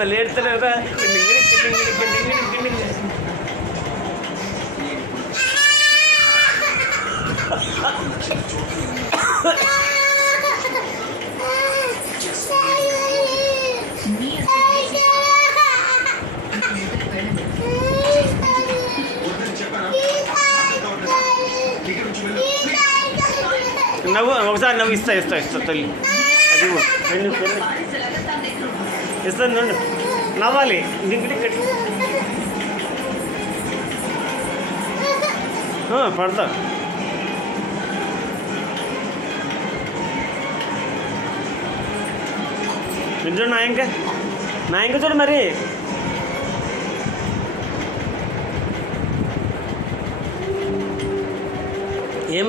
మళ్ళీ ఏడుతున్నారా? నవ్వు ఒకసారి నవ్వు ఇస్తా తల్లి. అది ఇస్తాను నుండి నవ్వాలి. దిగుడి కట్టి పడతా. చూడు నా ఇంకా చూడు మరి. ఏం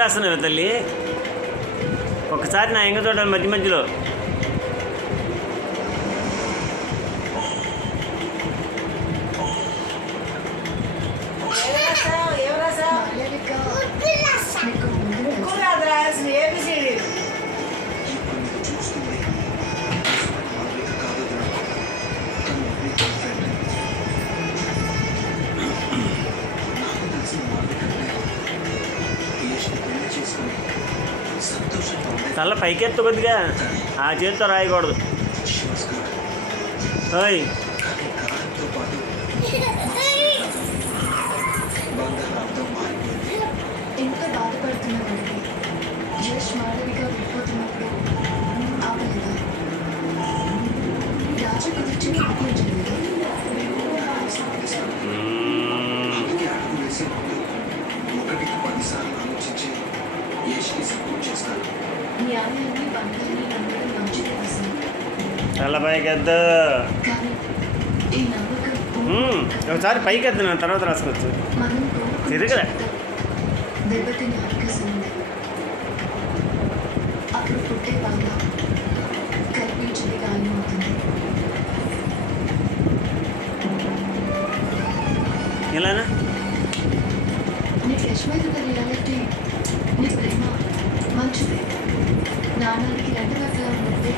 రాస్తున్నావు తల్లి? ఒకసారి నా ఎంగ చూడాలి మధ్య మధ్యలో. తల్ల పైకెత్తు కొద్దిగా, ఆ చేతితో రాయకూడదు. ఓయ్ ఎంత బాధపడుతున్నాడంటే జస్ట్ మాధవిగా విడిపోతున్నప్పుడు ఆపలేదా? రాజు కుదిర్చి ఆపించలేదు. న్యాయాన్ని బంధాన్ని నమ్మడం మంచిది వస్తుంది, చాలా పైకెద్దు. కానీ ఈ నమ్మకం ఒకసారి పైకెద్దు, నా తర్వాత రాసుకోవచ్చు. మనం తిరగలే దెబ్బతిని అవకాశం ఉంది. అప్పుడు పుట్టే బాధ కల్పించింది గాయం అవుతుంది. ఎలానా? నీ ఫ్రెష్ మీద ఉన్న రియాలిటీ, నీ ప్రేమ మంచిది. నాణానికి రెండు వైపులా ఉన్నది.